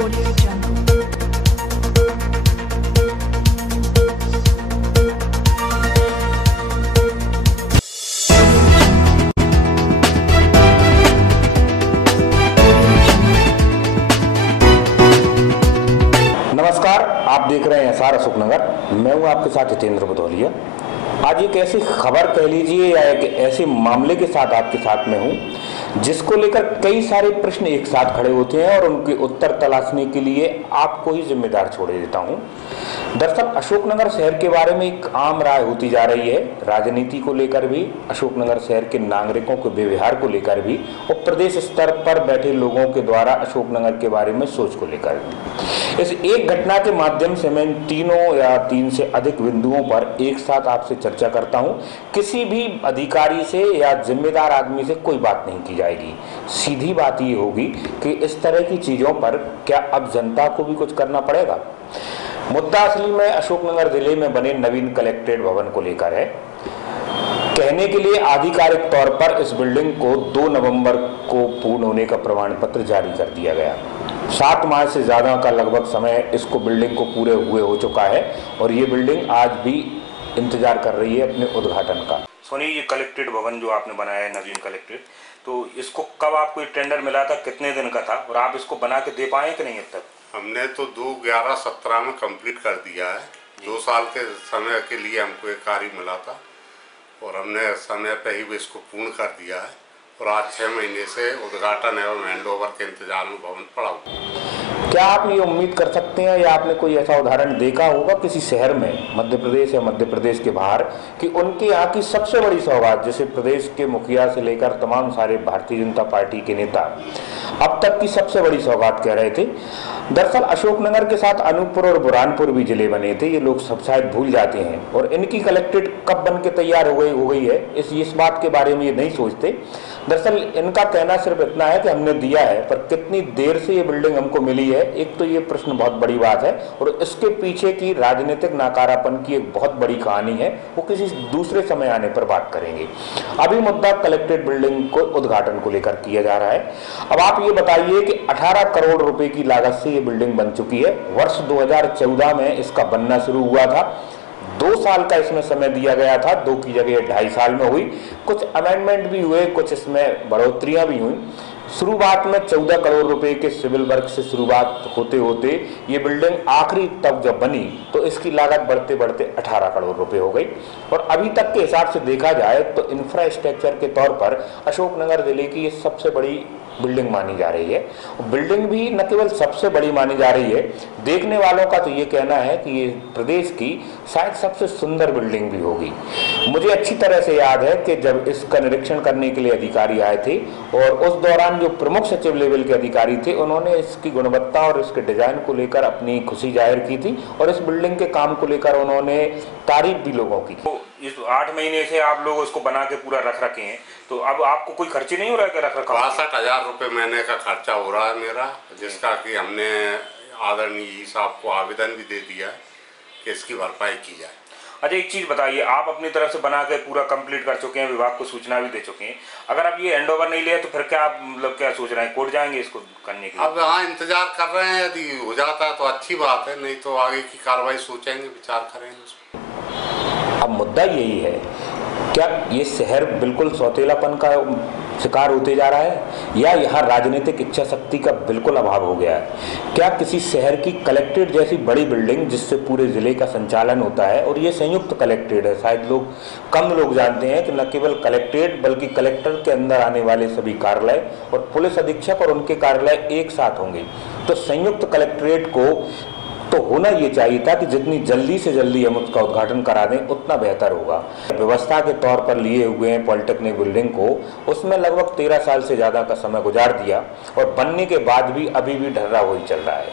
Audio Jungle. नमस्कार, आप देख रहे हैं एसआर अशोकनगर। मैं हूं आपके साथ हितेंद्र भदौलिया। आज एक ऐसी खबर कह लीजिए या एक ऐसे मामले के साथ आपके साथ में हूं जिसको लेकर कई सारे प्रश्न एक साथ खड़े होते हैं और उनके उत्तर तलाशने के लिए आपको ही जिम्मेदार छोड़ देता हूं। दरअसल अशोकनगर शहर के बारे में एक आम राय होती जा रही है, राजनीति को लेकर भी, अशोकनगर शहर के नागरिकों के व्यवहार को लेकर भी और प्रदेश स्तर पर बैठे लोगों के द्वारा अशोकनगर के बारे में सोच को लेकर भी। इस एक घटना के माध्यम से मैं तीनों या तीन से अधिक बिंदुओं पर एक साथ आपसे चर्चा करता हूं। किसी भी अधिकारी से या जिम्मेदार आदमी से कोई बात नहीं की जाएगी। सीधी बात ये होगी कि इस तरह की चीजों पर क्या अब जनता को भी कुछ करना पड़ेगा। मुद्दा असली में अशोकनगर जिले में बने नवीन कलेक्ट्रेट भवन को लेकर है। कहने के लिए आधिकारिक तौर पर इस बिल्डिंग को 2 नवंबर को पूर्ण होने का प्रमाण पत्र जारी कर दिया गया। 7 माह से ज्यादा का लगभग समय इसको बिल्डिंग को पूरे हुए हो चुका है और ये बिल्डिंग आज भी इंतजार कर रही है अपने उद्घाटन का। सुनिए, ये कलेक्ट्रेट भवन जो आपने बनाया है, नवीन कलेक्ट्रेट, तो इसको कब आपको टेंडर मिला था, कितने दिन का था और आप इसको बना के दे पाए कि नहीं अब तक? हमने तो 2/11/17 में कंप्लीट कर दिया है। 2 साल के समय के लिए हमको एक कार्य मिला था और हमने समय पे ही इसको पूर्ण कर दिया है और आज 6 महीने से उद्घाटन एवं हैंडओवर के इंतजार में भवन पड़ा हुआ। क्या आप ये उम्मीद कर सकते हैं या आपने कोई ऐसा उदाहरण देखा होगा किसी शहर में, मध्य प्रदेश या मध्य प्रदेश के बाहर, कि उनके यहाँ की सबसे बड़ी सौगात, जैसे प्रदेश के मुखिया से लेकर तमाम सारे भारतीय जनता पार्टी के नेता अब तक की सबसे बड़ी सौगात कह रहे थे। दरअसल अशोकनगर के साथ अनूपपुर और बुरहानपुर भी जिले बने थे, ये लोग सब शायद भूल जाते हैं और इनकी कलेक्ट्रेट कब बन के तैयार हो गई है इस बात के बारे में ये नहीं सोचते। दरअसल इनका कहना सिर्फ इतना है कि हमने दिया है, पर कितनी देर से ये बिल्डिंग हमको मिली है, एक तो ये प्रश्न बहुत बड़ी बात है और इसके पीछे की राजनीतिक नकारापन की एक बहुत बड़ी कहानी है, वो किसी दूसरे समय आने पर बात करेंगे। अभी मुद्दा कलेक्ट्रेट बिल्डिंग को उद्घाटन को लेकर किया जा रहा है। अब आप ये बताइए कि 18 करोड़ रुपए की लागत से ये बिल्डिंग बन चुकी है। वर्ष 2014 में इसका बनना शुरू हुआ था। 2 साल का इसमें समय दिया गया था, 2 की जगह 2.5 साल में हुई। कुछ अमेंडमेंट भी हुए, कुछ इसमें बढ़ोतरियां भी हुई। शुरुआत में 14 करोड़ रुपए के सिविल वर्क से शुरुआत होते होते ये बिल्डिंग आखिरी तक जब बनी तो इसकी लागत बढ़ते बढ़ते 18 करोड़ रुपए हो गई और अभी तक के हिसाब से देखा जाए तो इंफ्रास्ट्रक्चर के तौर पर अशोकनगर जिले की ये सबसे बड़ी बिल्डिंग मानी जा रही है। बिल्डिंग भी न केवल सबसे बड़ी मानी जा रही है, देखने वालों का तो ये कहना है कि ये प्रदेश की शायद सबसे सुंदर बिल्डिंग भी होगी। मुझे अच्छी तरह से याद है कि जब इसका निरीक्षण करने के लिए अधिकारी आए थे और उस दौरान जो प्रमुख सचिव लेवल के अधिकारी थे उन्होंने इसकी गुणवत्ता और इसके डिजाइन को लेकर अपनी खुशी जाहिर की थी और इस बिल्डिंग के काम को लेकर उन्होंने तारीफ भी लोगों की। तो इस 8 महीने से आप लोग उसको बना के पूरा रख रखे हैं, तो अब आपको कोई खर्चे नहीं हो रहा है कि रख रखा? 62,000 रुपये महीने का खर्चा हो रहा है मेरा, जिसका कि हमने आदरणीय साहब को आवेदन भी दे दिया है कि इसकी भरपाई की जाए। अच्छा, एक चीज बताइए, आप अपनी तरफ से बना के पूरा कंप्लीट कर चुके हैं, विभाग को सूचना भी दे चुके हैं, अगर आप ये हैंड ओवर नहीं लिया तो फिर क्या आप मतलब क्या सोच रहे हैं, कोर्ट जाएंगे इसको करने के लिए? अब हाँ, इंतजार कर रहे हैं, यदि हो जाता है तो अच्छी बात है, नहीं तो आगे की कार्रवाई सोचेंगे, विचार करेंगे उसमें। अब मुद्दा यही है, क्या ये शहर बिल्कुल सौतेलापन का शिकार होते जा रहा है या यहाँ राजनीतिक इच्छा शक्ति का बिल्कुल अभाव हो गया है? क्या किसी शहर की कलेक्ट्रेट जैसी बड़ी बिल्डिंग जिससे पूरे जिले का संचालन होता है, और ये संयुक्त कलेक्ट्रेट है, शायद कम लोग जानते हैं कि न केवल कलेक्ट्रेट बल्कि कलेक्टर के अंदर आने वाले सभी कार्यालय और पुलिस अधीक्षक और उनके कार्यालय एक साथ होंगे, तो संयुक्त कलेक्ट्रेट को तो होना ये चाहिए था कि जितनी जल्दी से जल्दी हम उसका उद्घाटन करा दें उतना बेहतर होगा। व्यवस्था के तौर पर लिए हुए हैं पॉलिटेक्निक बिल्डिंग को, उसमें लगभग 13 साल से ज़्यादा का समय गुजार दिया और बनने के बाद भी अभी भी ढर्रा वही चल रहा है।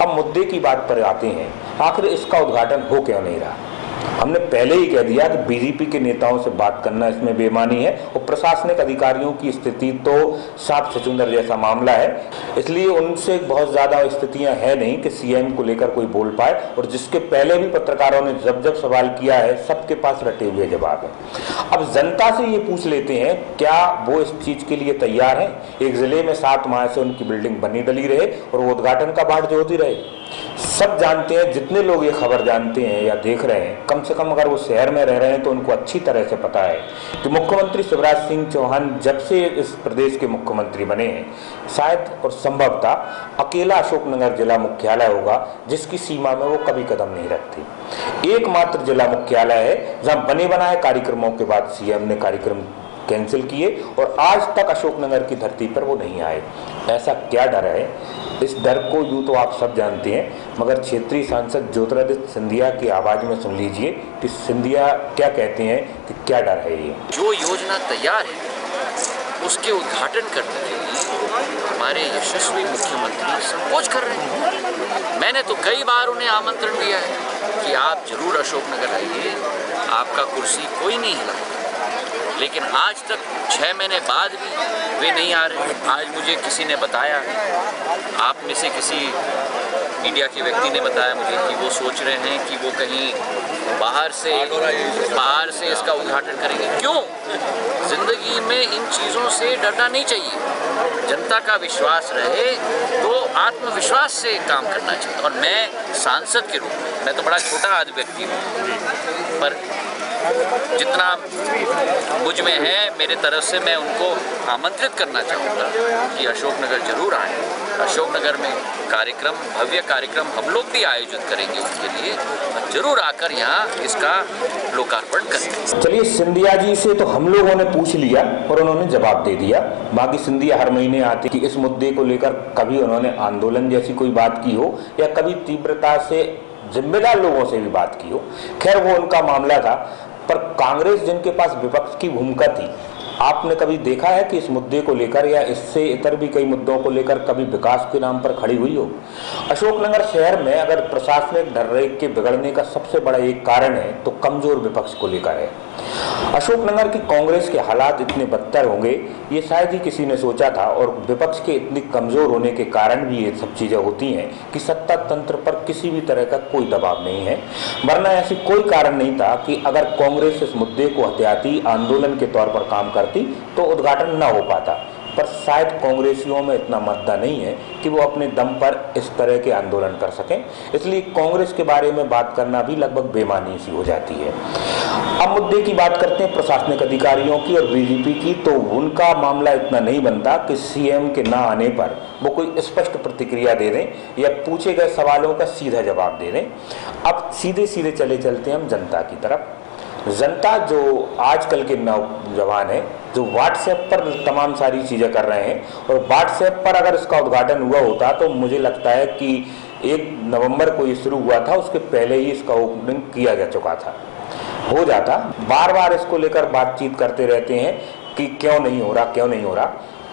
अब मुद्दे की बात पर आते हैं, आखिर इसका उद्घाटन हो क्यों नहीं रहा? हमने पहले ही कह दिया कि बीजेपी के नेताओं से बात करना इसमें बेईमानी है और प्रशासनिक अधिकारियों की स्थिति तो साफ सचुंदर जैसा मामला है, इसलिए उनसे बहुत ज्यादा स्थितियां है नहीं कि सीएम को लेकर कोई बोल पाए। और जिसके पहले भी पत्रकारों ने जब जब सवाल किया है सबके पास रटे हुए जवाब है। अब जनता से ये पूछ लेते हैं क्या वो इस चीज के लिए तैयार है? एक जिले में 7 माह से उनकी बिल्डिंग बनी डली रहे और वो उद्घाटन का बाट जो होती रहे। सब जानते हैं, जितने लोग ये खबर जानते हैं या देख रहे हैं, कम से कम अगर वो शहर में रह रहे हैं तो उनको अच्छी तरह से पता है कि मुख्यमंत्री शिवराज सिंह चौहान जब से इस प्रदेश के मुख्यमंत्री बने हैं शायद और संभवतः अकेला अशोकनगर जिला मुख्यालय होगा जिसकी सीमा में वो कभी कदम नहीं रखते। एकमात्र जिला मुख्यालय है जहां बने बनाए कार्यक्रमों के बाद सीएम ने कार्यक्रम कैंसिल किए और आज तक अशोकनगर की धरती पर वो नहीं आए। ऐसा क्या डर है? इस डर को यूं तो आप सब जानते हैं, मगर क्षेत्रीय सांसद ज्योतिरादित्य सिंधिया की आवाज में सुन लीजिए कि सिंधिया क्या कहते हैं कि क्या डर है। ये जो योजना तैयार है उसके उद्घाटन करने के लिए हमारे यशस्वी मुख्यमंत्री संकोच कर रहे हैं। मैंने तो कई बार उन्हें आमंत्रण दिया है कि आप जरूर अशोकनगर आइए, आपका कुर्सी कोई नहीं हिलाएगा, लेकिन आज तक 6 महीने बाद भी वे नहीं आ रहे। आज मुझे किसी ने बताया, आप में से किसी मीडिया के व्यक्ति ने बताया मुझे कि वो सोच रहे हैं कि वो कहीं बाहर से इसका उद्घाटन करेंगे। क्यों? जिंदगी में इन चीज़ों से डरना नहीं चाहिए। जनता का विश्वास रहे तो आत्मविश्वास से काम करना चाहिए। और मैं सांसद के रूप में, मैं तो बड़ा छोटा आदि व्यक्ति हूँ, पर जितना मुझ में है मेरे तरफ से मैं उनको आमंत्रित करना चाहूँगा कि अशोकनगर जरूर आएँ। अशोकनगर में कार्यक्रम, भव्य कार्यक्रम हम लोग भी आयोजित करेंगे उनके लिए, जरूर आकर यहाँ इसका लोकार्पण करेंगे। चलिए, सिंधिया जी से तो हम लोगों ने पूछ लिया और उन्होंने जवाब दे दिया। बाकी सिंधिया हर महीने आते कि इस मुद्दे को लेकर कभी उन्होंने आंदोलन जैसी कोई बात की हो या कभी तीव्रता से जिम्मेदार लोगों से भी बात की हो, खैर वो उनका मामला था। पर कांग्रेस जिनके पास विपक्ष की भूमिका थी, आपने कभी देखा है कि इस मुद्दे को लेकर या इससे इतर भी कई मुद्दों को लेकर कभी विकास के नाम पर खड़ी हुई हो? अशोकनगर शहर में अगर प्रशासनिक ढर्रेक के बिगड़ने का सबसे बड़ा एक कारण है तो कमजोर विपक्ष को लेकर है। अशोकनगर की कांग्रेस के हालात इतने बदतर होंगे ये शायद ही किसी ने सोचा था, और विपक्ष के इतने कमजोर होने के कारण भी ये सब चीजें होती हैं कि सत्ता तंत्र पर किसी भी तरह का कोई दबाव नहीं है। वरना ऐसी कोई कारण नहीं था कि अगर कांग्रेस इस मुद्दे को हथियाती, आंदोलन के तौर पर काम करती तो उद्घाटन न हो पाता। पर शायद कांग्रेसियों में इतना मद्दा नहीं है कि वो अपने दम पर इस तरह के आंदोलन कर सकें, इसलिए कांग्रेस के बारे में बात करना भी लगभग बेमानी सी हो जाती है। अब मुद्दे की बात करते हैं प्रशासनिक अधिकारियों की और बीजेपी की, तो उनका मामला इतना नहीं बनता कि सीएम के ना आने पर वो कोई स्पष्ट प्रतिक्रिया दे दें या पूछे गए सवालों का सीधा जवाब दे दें। अब सीधे सीधे चलते हैं हम जनता की तरफ। जनता जो आजकल के नौजवान है, जो व्हाट्सएप पर तमाम सारी चीज़ें कर रहे हैं, और व्हाट्सएप पर अगर इसका उद्घाटन हुआ होता तो मुझे लगता है कि 1 नवंबर को ये शुरू हुआ था, उसके पहले ही इसका ओपनिंग किया जा चुका था, हो जाता। बार बार इसको लेकर बातचीत करते रहते हैं कि क्यों नहीं हो रहा।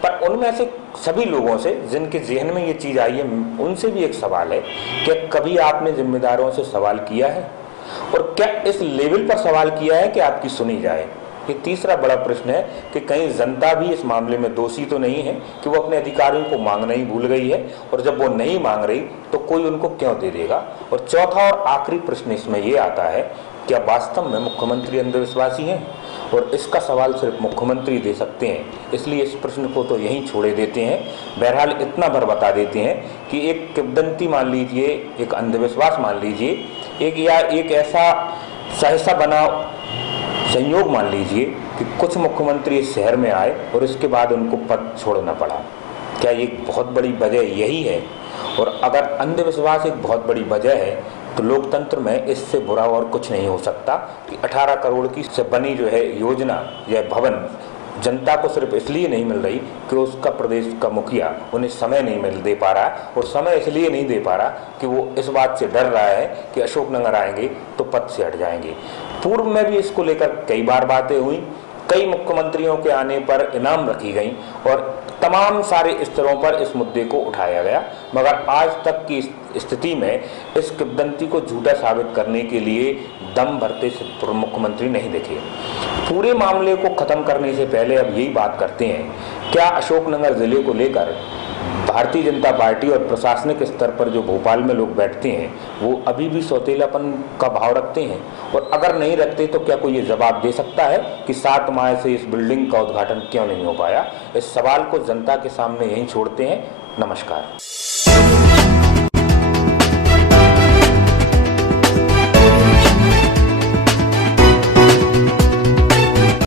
पर उनमें से सभी लोगों से जिनके जहन में ये चीज़ आई है, उनसे भी एक सवाल है, क्या कभी आपने जिम्मेदारों से सवाल किया है और क्या इस लेवल पर सवाल किया है कि आपकी सुनी जाए? ये तीसरा बड़ा प्रश्न है कि कहीं जनता भी इस मामले में दोषी तो नहीं है कि वो अपने अधिकारियों को मांगना ही भूल गई है, और जब वो नहीं मांग रही तो कोई उनको क्यों दे देगा? और चौथा और आखिरी प्रश्न इसमें ये आता है, क्या वास्तव में मुख्यमंत्री अंधविश्वासी हैं? और इसका सवाल सिर्फ मुख्यमंत्री दे सकते हैं, इसलिए इस प्रश्न को तो यहीं छोड़े देते हैं। बहरहाल इतना भर बता देते हैं कि एक किंवदंती मान लीजिए, एक अंधविश्वास मान लीजिए, एक ऐसा सहसा बना संयोग मान लीजिए कि कुछ मुख्यमंत्री इस शहर में आए और इसके बाद उनको पद छोड़ना पड़ा। क्या एक बहुत बड़ी वजह यही है? और अगर अंधविश्वास एक बहुत बड़ी वजह है तो लोकतंत्र में इससे बुरा और कुछ नहीं हो सकता कि 18 करोड़ की से बनी जो है योजना या भवन जनता को सिर्फ इसलिए नहीं मिल रही कि उसका प्रदेश का मुखिया उन्हें समय नहीं दे पा रहा है, और समय इसलिए नहीं दे पा रहा कि वो इस बात से डर रहा है कि अशोकनगर आएंगे तो पद से हट जाएंगे। पूर्व में भी इसको लेकर कई बार बातें हुई, कई मुख्यमंत्रियों के आने पर इनाम रखी गई और तमाम सारे स्तरों पर इस मुद्दे को उठाया गया, मगर आज तक की स्थिति में इस किंवदंती को झूठा साबित करने के लिए दम भरते मुख्यमंत्री नहीं दिखे। पूरे मामले को खत्म करने से पहले अब यही बात करते हैं, क्या अशोकनगर जिले को लेकर भारतीय जनता पार्टी और प्रशासनिक स्तर पर जो भोपाल में लोग बैठते हैं वो अभी भी सौतेलापन का भाव रखते हैं? और अगर नहीं रखते तो क्या कोई ये जवाब दे सकता है कि 7 माह से इस बिल्डिंग का उद्घाटन क्यों नहीं हो पाया? इस सवाल को जनता के सामने यहीं छोड़ते हैं। नमस्कार।